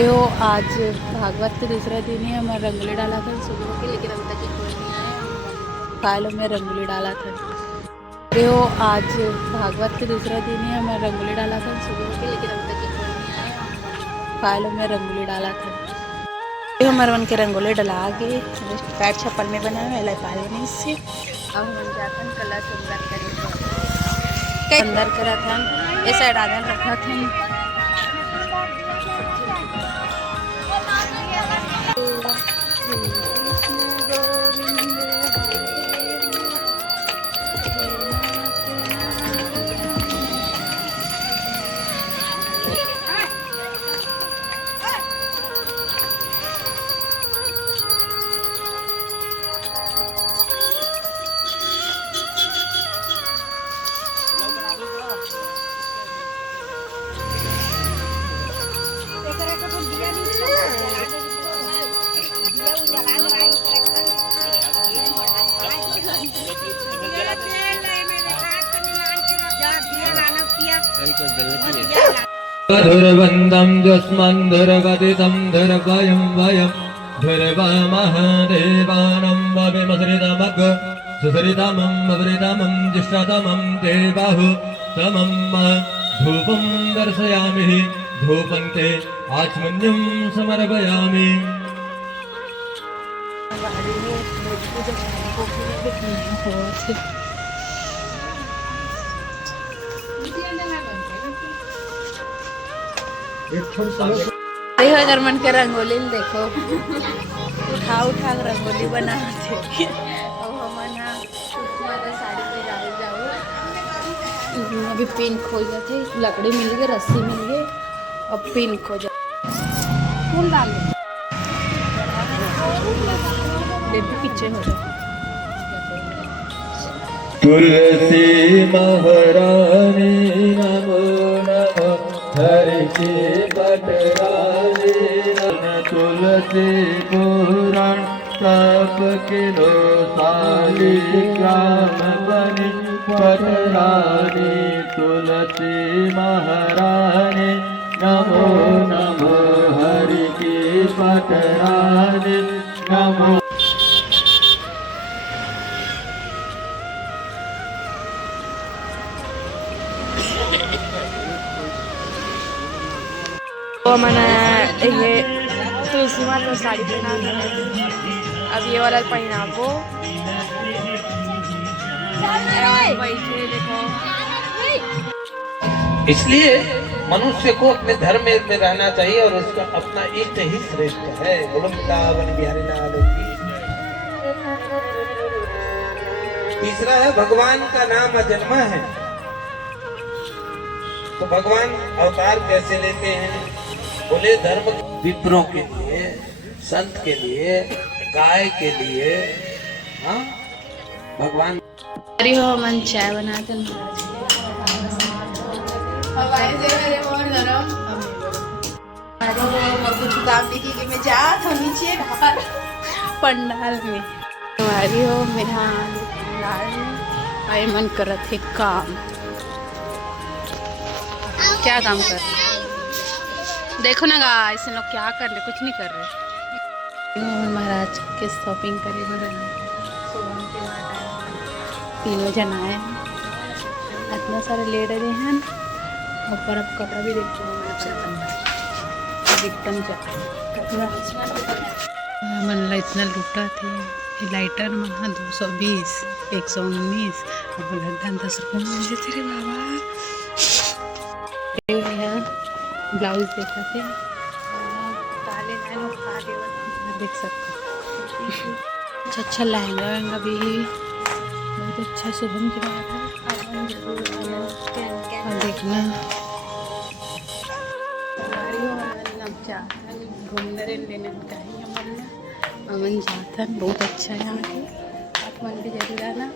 अरे हो आज भागवत के दूसरा दिन ही हमारा रंगोली डाला था सुबह के, लेकिन अभी तक कोई नहीं आया। फाइलों में रंगोली डाला था। अरे हो आज भागवत के दूसरा दिन ही हमारा रंगोली डाला था सुबह के, लेकिन अभी तक कोई नहीं आया। फाइलों में रंगोली डाला था। हमारे मन के रंगोली डला के पैर छप्पल में बना हुआ पाले नहीं से। अब हम जाते हैं कलर सुंदर करेंगे अंदर करा था ये साइड आदन रखा था। धुर्वन्दं युष्मन् धुर्वदितं धुर्वयं वयं धुर्वमहादेवानं वविमसृतमग सुसरितमं ववृतमं जिष्टतमं देवाहु तमं धूपं दर्शयामि धूपं ते आचमन्यं समर्पयामि। अगर मन के रंगोली देखो उठा उठा रंगोली बनाते साड़ी पे जाओ। अभी पिंक हो जाते लकड़ी मिल गई रस्सी मिल गई अब पिंक हो जाए फूल डाल पीछे हो जाए। तुलसी महारानी नमो नमः हरि के पटरानी तुलसी पुराण तप किलो शालिग्राम बनी पटरानी तुलसी महारानी नमो नमो हरि के पटरानी नमो। तो मैंने ये तुलसी माँ तो साड़ी पहना अब ये वाला पहना को देखो। इसलिए मनुष्य को अपने धर्म में रहना चाहिए और उसका अपना इष्ट ही श्रेष्ठ है। वृंदावन बिहारी लाल की। तीसरा है भगवान का नाम अजन्मा है। तो भगवान अवतार कैसे लेते हैं? बोले धर्म विप्रों के लिए, संत के लिए, गाय के लिए। हाँ भगवान हरि हो मन चाय बनाते कुछ काम नहीं की मैं जा तो नीचे पंडाल में हरि हो मेरा मन करत है काम। क्या काम कर रहे देखो ना गाइस लोग क्या कर रहे कुछ नहीं कर रहे। महाराज के शॉपिंग करे तीनों जन आए इतना सारे ले रहे हैं और बर्फ कपड़ा भी देखते हैं मन इतना लूटा थे लाइटर मना 220 119 अब 10 रुपये मुझे तेरे बाबा ब्लाउज देखा थे काले काले देख सकते अच्छा लहंगा वहंगा भी बहुत अच्छा शुभम की बात है और देखना घूमने लेने का ही अमन जाता बहुत अच्छा है यहाँ के आप मन भी जरूर आना।